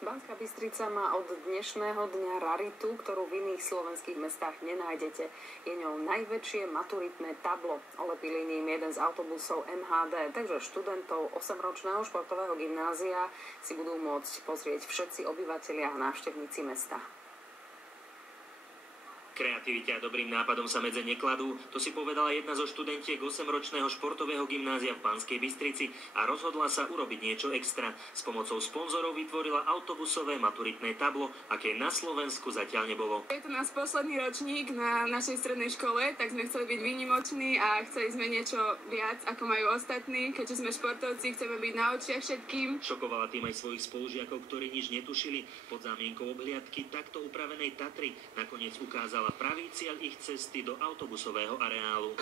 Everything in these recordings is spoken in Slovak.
Banská Bystrica má od dnešného dňa raritu, ktorú v iných slovenských mestách nenájdete. Je ňou najväčšie maturitné tablo. Olepili ním jeden z autobusov MHD, takže študentov 8-ročného športového gymnázia si budú môcť pozrieť všetci obyvatelia a návštevníci mesta. Kreativite a dobrým nápadom sa medze nekladú, to si povedala jedna zo študentiek 8-ročného športového gymnázia v Banskej Bystrici a rozhodla sa urobiť niečo extra. S pomocou sponzorov vytvorila autobusové maturitné tablo, aké na Slovensku zatiaľ nebolo. Je to náš posledný ročník na našej strednej škole, tak sme chceli byť výnimoční a chceli sme niečo viac, ako majú ostatní. Keďže sme športovci, chceme byť na očiach všetkým. Šokovala tým aj svojich spolužiakov, ktorí nič netušili. Pod zámienkou obhliadky takto upravenej Tatry nakoniec ukázala pravý cieľ ich cesty do autobusového areálu.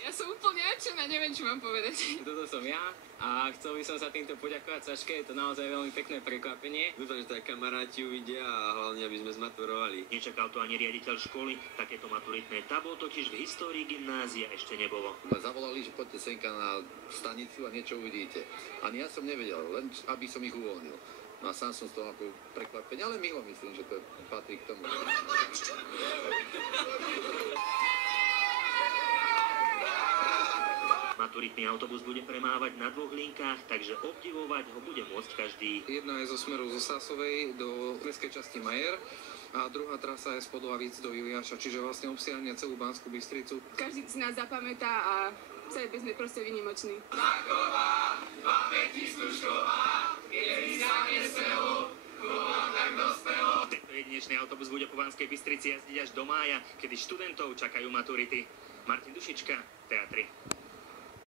Ja som úplne nadšená, neviem, čo mám povedať. Toto som ja a chcel by som sa týmto poďakovať Saške, je to naozaj veľmi pekné prekvapenie. Dúfam, že tak kamaráti uvidia a hlavne, aby sme zmaturovali. Nečakal to ani riaditeľ školy, takéto maturitné tablo totiž v histórii gymnázia ešte nebolo. Zavolali, že poďte senka na stanicu a niečo uvidíte. Ani ja som nevedel, len aby som ich uvoľnil. No a sám som z toho ako prekvapený, ale milo myslím, že to patrí k tomu. Maturitný autobus bude premávať na 2 linkách, takže obdivovať ho bude môcť každý. Jedna je zo smeru zo Sásovej do mestskej časti Majer a druhá trasa je z Podlavíc do Iliáša, čiže vlastne obsiahne celú Banskú Bystricu. Každý si nás zapamätá a chceli by sme proste výnimoční. Tento jedinečný autobus bude po Banskej Bystrici jazdiť až do mája, kedy študentov čakajú maturity. Martin Dušička, Teatry.